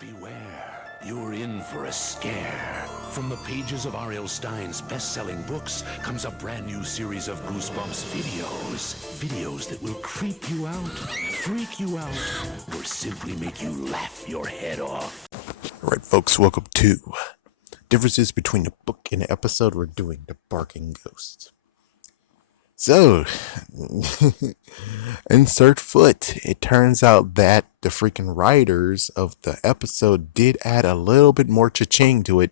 Beware, you're in for a scare. From the pages of R.L. Stein's best-selling books comes a brand new series of Goosebumps videos. Videos that will creep you out, freak you out, or simply make you laugh your head off. Alright, folks, welcome to Differences Between a Book and an Episode. We're doing The Barking Ghost. So, insert foot. It turns out that the freaking writers of the episode did add a little bit more cha-ching to it,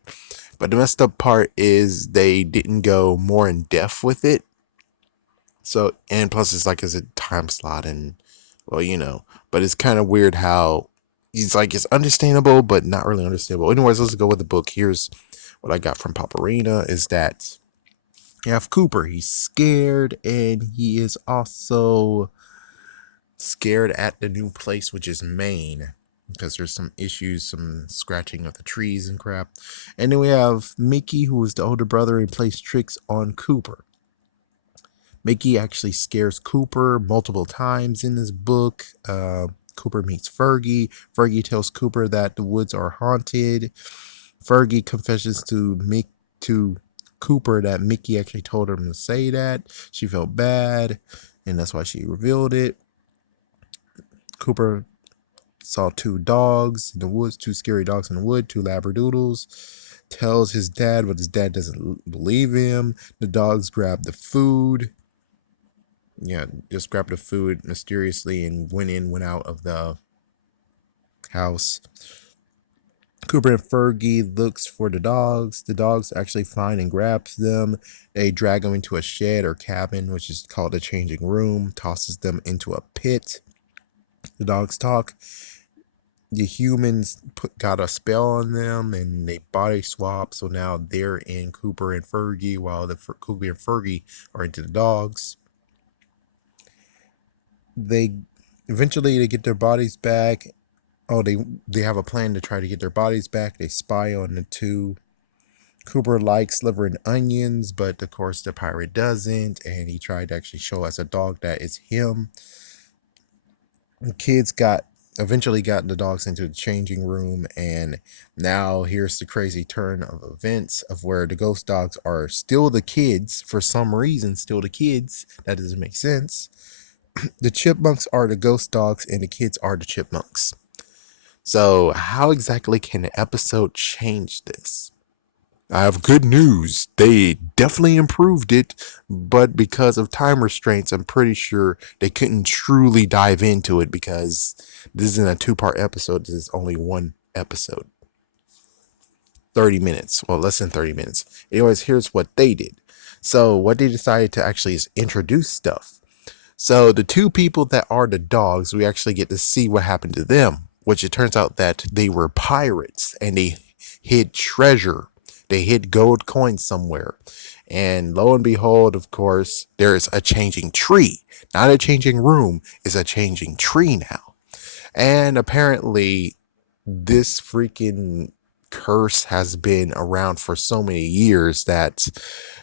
but the messed up part is they didn't go more in depth with it. So, and plus it's a time slot and, well, but it's kind of weird how it's understandable, but not really understandable. Anyways, let's go with the book. Here's what I got from PopArena is that you have Cooper. He's scared, and he is also scared at the new place, which is Maine, because there's some issues, some scratching of the trees and crap. And then we have Mickey, who is the older brother and plays tricks on Cooper. Mickey actually scares Cooper multiple times in this book. Cooper meets Fergie. Fergie tells Cooper that the woods are haunted. Fergie confesses to Cooper that Mickey actually told him to say that. She felt bad, and that's why she revealed it. Cooper saw two dogs in the woods, two scary dogs in the wood, two labradoodles. Tells his dad, but his dad doesn't believe him. The dogs grab the food. Yeah, just grabbed the food mysteriously and went out of the house. Cooper and Fergie looks for the dogs. The dogs actually find and grabs them. They drag them into a shed or cabin, which is called a changing room, tosses them into a pit. The dogs talk. The humans got a spell on them and they body swap. So now they're in Cooper and Fergie while Cooper and Fergie are into the dogs. They eventually get their bodies back. Oh, they have a plan to try to get their bodies back. They spy on the two. Cooper likes liver and onions, but of course the pirate doesn't, and he tried to actually show us a dog that is him. The kids eventually got the dogs into the changing room, and now here's the crazy turn of events of where the ghost dogs are still the kids for some reason, still the kids. That doesn't make sense. The chipmunks are the ghost dogs and the kids are the chipmunks. So how exactly can the episode change this? I have good news. They definitely improved it, but because of time restraints, I'm pretty sure they couldn't truly dive into it because this isn't a two-part episode. This is only one episode. 30 minutes. Well, less than 30 minutes. Anyways, here's what they did. So what they decided to actually is introduce stuff. So the two people that are the dogs, we actually get to see what happened to them, which it turns out that they were pirates and they hid treasure. They hid gold coins somewhere. And lo and behold, of course, there's a changing tree. Not a changing room, it's a changing tree now. And apparently this freaking curse has been around for so many years that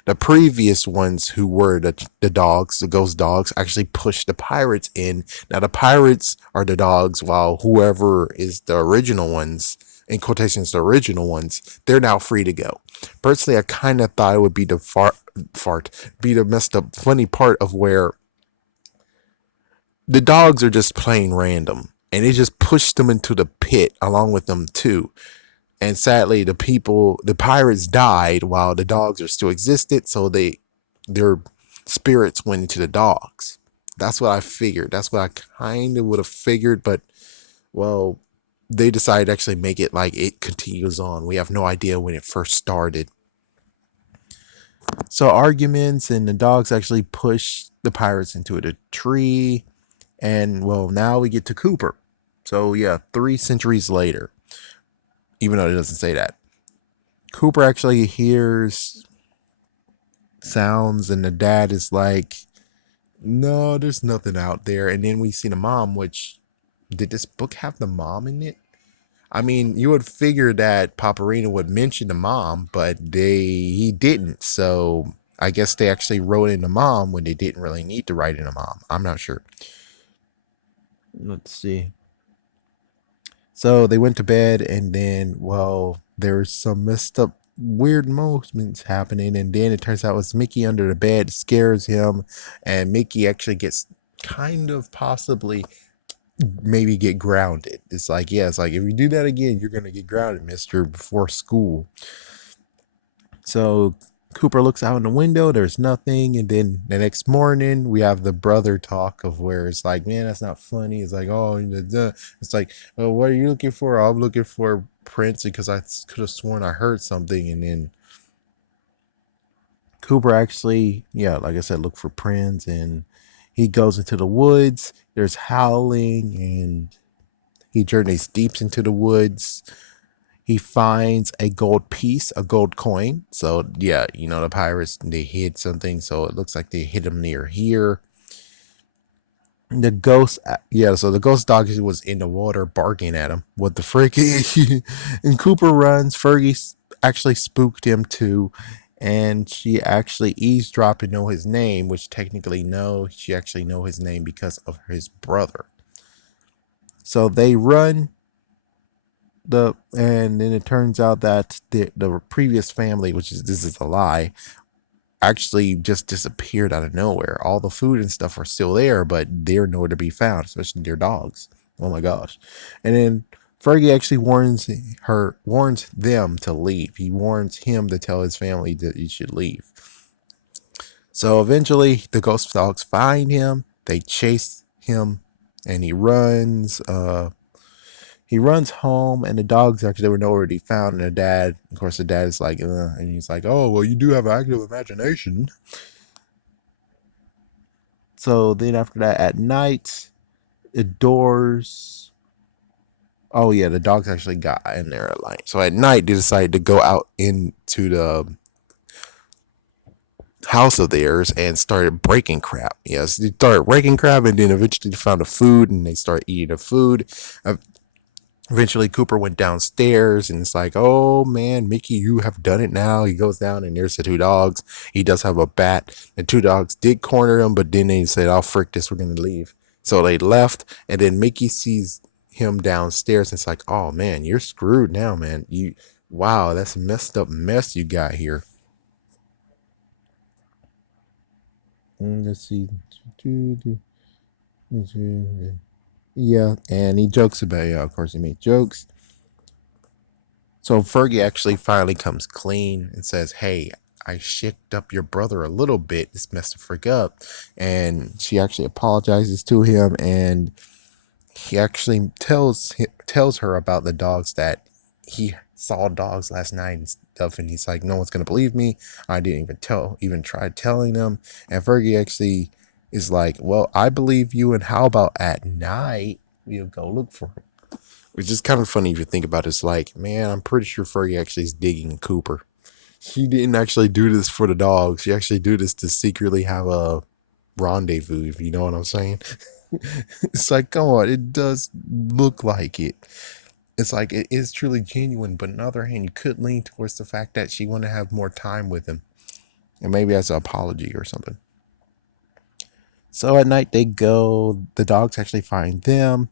the previous ones who were the dogs, the ghost dogs, actually pushed the pirates in. Now the pirates are the dogs, while whoever is the original ones, in quotations, the original ones, they're now free to go. Personally, I kind of thought it would be the be the messed up funny part of where the dogs are just plain random, and they just pushed them into the pit along with them too. And sadly, the pirates died while the dogs are still existed. So their spirits went into the dogs. That's what I figured. That's what I kind of would have figured. But, well, they decided to actually make it like it continues on. We have no idea when it first started. So arguments and the dogs actually push the pirates into the tree. And, well, now we get to Cooper. So, yeah, 3 centuries later. Even though it doesn't say that. Cooper actually hears sounds and the dad is like, no, there's nothing out there. And then we see the mom, which, did this book have the mom in it? I mean, you would figure that PopArena would mention the mom, but he didn't. So I guess they actually wrote in the mom when they didn't really need to write in the mom. I'm not sure. Let's see. So they went to bed, and then, well, there's some messed up, weird moments happening, and then it turns out it's Mickey under the bed, scares him, and Mickey actually gets kind of possibly maybe get grounded. It's like, yeah, it's like if you do that again, you're gonna get grounded, mister, before school. So Cooper looks out in the window, there's nothing, and then the next morning we have the brother talk of where it's like, man, that's not funny. It's like, oh, it's like, oh, what are you looking for? I'm looking for Prince because I could have sworn I heard something. And then Cooper actually, yeah, like I said, look for Prince, and he goes into the woods. There's howling, and he journeys deep into the woods. He finds a gold piece, a gold coin. So yeah, the pirates, they hid something, so it looks like they hid him near here. The ghost, yeah, so the ghost dog was in the water barking at him. What the frick? And Cooper runs. Fergie actually spooked him too, and she actually eavesdropped to know his name, which technically no, she actually know his name because of his brother. So they run and then it turns out that the previous family, which is, this is a lie, actually just disappeared out of nowhere. All the food and stuff are still there, but they're nowhere to be found, especially their dogs. Oh my gosh. And then Fergie actually warns them to leave. He warns him to tell his family that he should leave. So eventually the ghost dogs find him, they chase him, and he runs home, and the dogs actually were nowhere to be found. And the dad is like, and he's like, oh, well, you do have an active imagination. So then after that, at night, the doors. Oh yeah, the dogs actually got in there at night. So at night, they decided to go out into the house of theirs and started breaking crap. Yes, they started breaking crap, and then eventually they found the food, and they started eating the food. Eventually, Cooper went downstairs, and it's like, oh man, Mickey, you have done it now. He goes down, and there's the two dogs. He does have a bat. The two dogs did corner him, but then they said, oh, frick this, we're going to leave. So they left, and then Mickey sees him downstairs, and it's like, oh man, you're screwed now, man. Wow, that's a messed up mess you got here. Let's see. Yeah, and he jokes about it. Yeah, of course he makes jokes. So Fergie actually finally comes clean and says, hey, I shicked up your brother a little bit. This messed the frick up. And she actually apologizes to him, and he actually tells her about the dogs, that he saw dogs last night and stuff, and he's like, no one's gonna believe me. I didn't even try telling them. And Fergie actually is like, well, I believe you, and how about at night we'll go look for him? Which is kind of funny if you think about it. It's like, man, I'm pretty sure Fergie actually is digging Cooper. She didn't actually do this for the dogs. She actually do this to secretly have a rendezvous, if you know what I'm saying. It's like, come on, it does look like it. It's like it is truly genuine, but on the other hand, you could lean towards the fact that she want to have more time with him. And maybe as an apology or something. So at night they go, the dogs actually find them.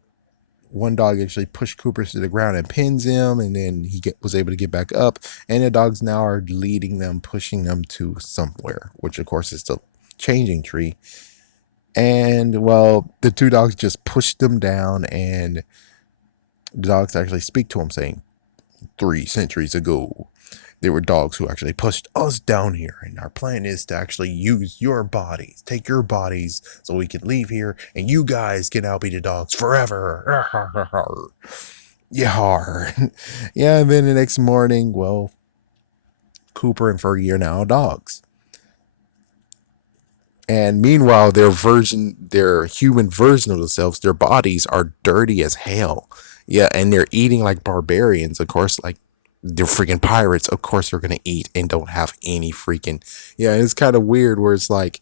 One dog actually pushed Cooper to the ground and pins him, and then was able to get back up. And the dogs now are leading them, pushing them to somewhere, which of course is the changing tree. And well, the two dogs just pushed them down, and the dogs actually speak to him, saying, 3 centuries ago, there were dogs who actually pushed us down here, and our plan is to actually use your bodies, take your bodies, so we can leave here, and you guys can now be the dogs forever. Yeah. Yeah, and then the next morning, well, Cooper and Fergie are now dogs. And meanwhile, their human version of themselves, their bodies are dirty as hell. Yeah, and they're eating like barbarians, of course, like they're freaking pirates. Of course, they're gonna eat and don't have any freaking. Yeah, it's kind of weird where it's like,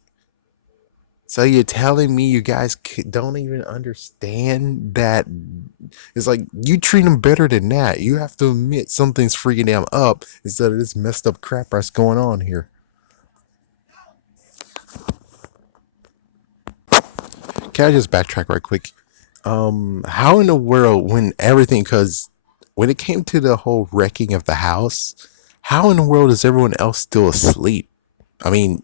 so you're telling me you guys don't even understand that? It's like you treat them better than that. You have to admit something's freaking them up instead of this messed up crap that's going on here. Can I just backtrack right quick? How in the world when everything? Because when it came to the whole wrecking of the house, how in the world is everyone else still asleep? I mean,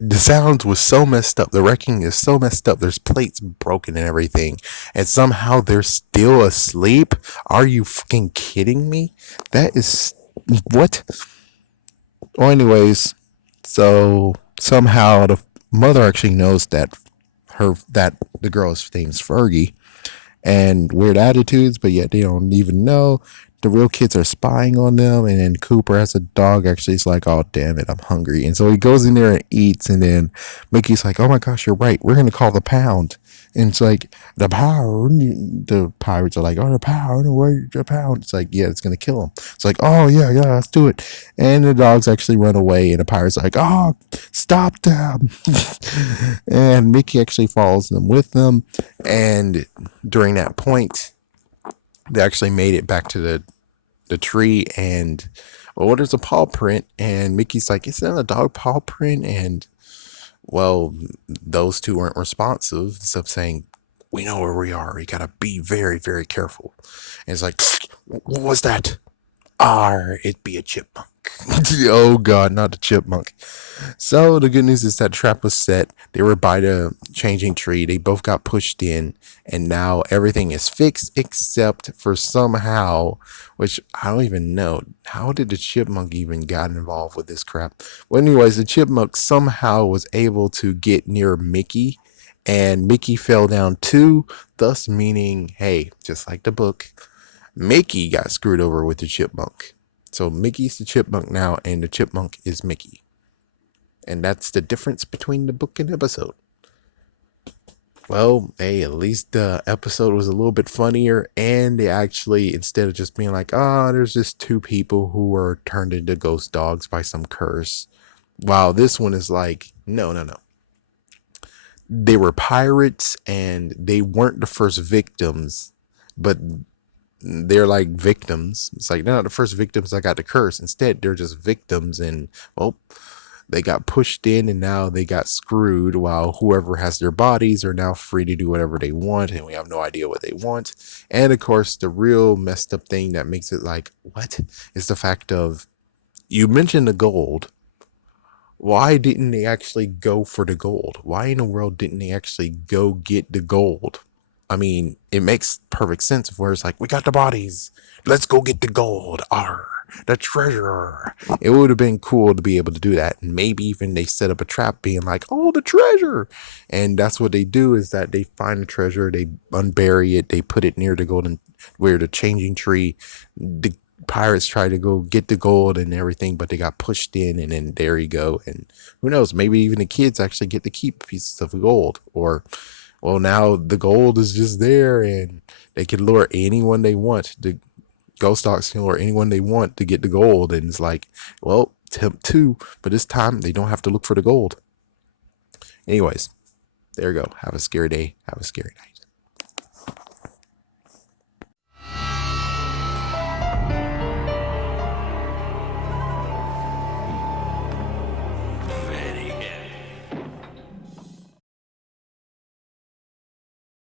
the sounds was so messed up. The wrecking is so messed up. There's plates broken and everything, and somehow they're still asleep. Are you fucking kidding me? That is what? Well, anyways, so somehow the mother actually knows that the girl's name's Fergie, and weird attitudes, but yet they don't even know. The real kids are spying on them, and then Cooper, as a dog, actually is like, "Oh damn it, I'm hungry," and so he goes in there and eats, and then Mickey's like, "Oh my gosh, you're right. We're gonna call the pound," and it's like the pound. The pirates are like, "Oh, the pound, where's the pound?" It's like, "Yeah, it's gonna kill him." It's like, "Oh yeah, yeah, let's do it," and the dogs actually run away, and the pirates are like, "Oh, stop them!" And Mickey actually follows them with them, and during that point, they actually made it back to the tree, and well, there's a paw print, and Mickey's like, "Is that a dog paw print?" And well, those two weren't responsive, so saying, "We know where we are. We gotta be very, very careful." And it's like, "What was that?" It'd be a chipmunk. Oh God, not a chipmunk. So the good news is that trap was set. They were by the changing tree. They both got pushed in, and now everything is fixed except for somehow, which I don't even know. How did the chipmunk even got involved with this crap? Well, anyways, the chipmunk somehow was able to get near Mickey, and Mickey fell down too, thus meaning, hey, just like the book, Mickey got screwed over with the chipmunk. So Mickey's the chipmunk now, and the chipmunk is Mickey. And that's the difference between the book and episode. Well, hey, at least the episode was a little bit funnier, and they actually, instead of just being like, "Oh, there's just two people who were turned into ghost dogs by some curse," wow, this one is like, no, no, no. They were pirates, and they weren't the first victims, but they're like victims. It's like they're not the first victims that got the curse. Instead, they're just victims, and well, they got pushed in and now they got screwed, while whoever has their bodies are now free to do whatever they want, and we have no idea what they want. And of course, the real messed up thing that makes it like, what, is the fact of, you mentioned the gold. Why didn't they actually go for the gold? Why in the world didn't they actually go get the gold? I mean, it makes perfect sense where it's like, we got the bodies. Let's go get the gold. The treasure. It would have been cool to be able to do that. And maybe even they set up a trap being like, oh, the treasure. And that's what they do, is that they find the treasure, they unbury it, they put it near the golden, where the changing tree. The pirates try to go get the gold and everything, but they got pushed in, and then there you go. And who knows, maybe even the kids actually get to keep pieces of gold, or well, now the gold is just there, and they can lure anyone they want. The ghost dogs can lure anyone they want to get the gold, and it's like, well, tempt two, but this time they don't have to look for the gold. Anyways, there you go. Have a scary day. Have a scary night.